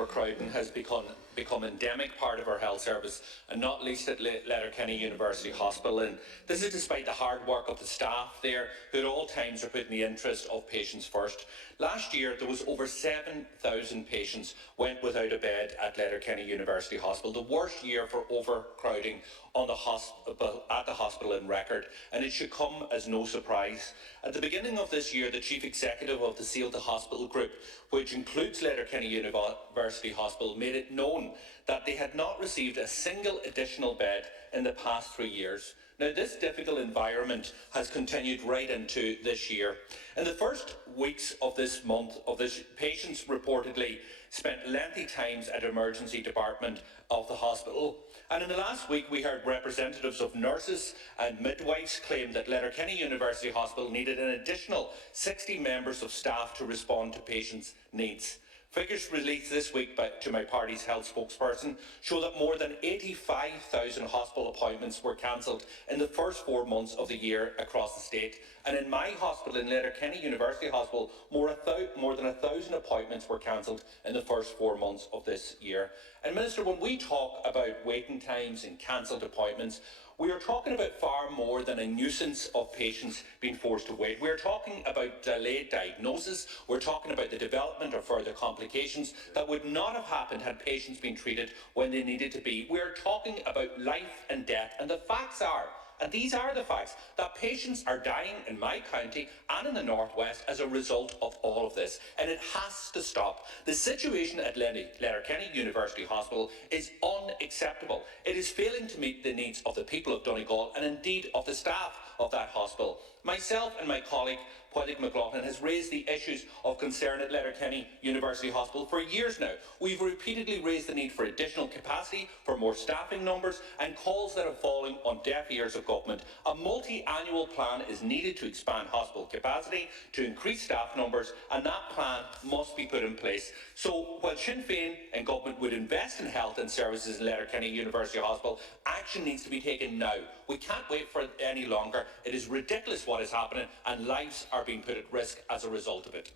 overcrowding has become endemic part of our health service, and not least at Letterkenny University Hospital. And this is despite the hard work of the staff there, who at all times are putting the interest of patients first. Last year, there was over 7,000 patients went without a bed at Letterkenny University Hospital, the worst year for overcrowding at the hospital in record, and it should come as no surprise. At the beginning of this year, the chief executive of the Seal to Hospital Group, which includes Letterkenny University Hospital, made it known that they had not received a single additional bed in the past 3 years. Now, this difficult environment has continued right into this year. In the first weeks of this month, patients reportedly spent lengthy times at emergency department of the hospital. And in the last week, we heard representatives of nurses and midwives claim that Letterkenny University Hospital needed an additional 60 members of staff to respond to patients' needs. Figures released this week to my party's health spokesperson show that more than 85,000 hospital appointments were cancelled in the first 4 months of the year across the state. And in my hospital, in Letterkenny University Hospital, more than 1,000 appointments were cancelled in the first 4 months of this year. And Minister, when we talk about waiting times and cancelled appointments, we are talking about far more than a nuisance of patients being forced to wait. We are talking about delayed diagnosis. We're talking about the development of further complications that would not have happened had patients been treated when they needed to be. We are talking about life and death, and the facts are, and these are the facts, that patients are dying in my county and in the Northwest as a result of all of this. And it has to stop. The situation at Letterkenny University Hospital is unacceptable. It is failing to meet the needs of the people of Donegal and indeed of the staff of that hospital. Myself and my colleague, Padraig McLaughlin, has raised the issues of concern at Letterkenny University Hospital for years now. We've repeatedly raised the need for additional capacity, for more staffing numbers, and calls that have fallen on deaf ears of government. A multi-annual plan is needed to expand hospital capacity, to increase staff numbers, and that plan must be put in place. So while Sinn Féin and government would invest in health and services in Letterkenny University Hospital, action needs to be taken now. We can't wait for it any longer. It is ridiculous what is happening, and lives are being put at risk as a result of it.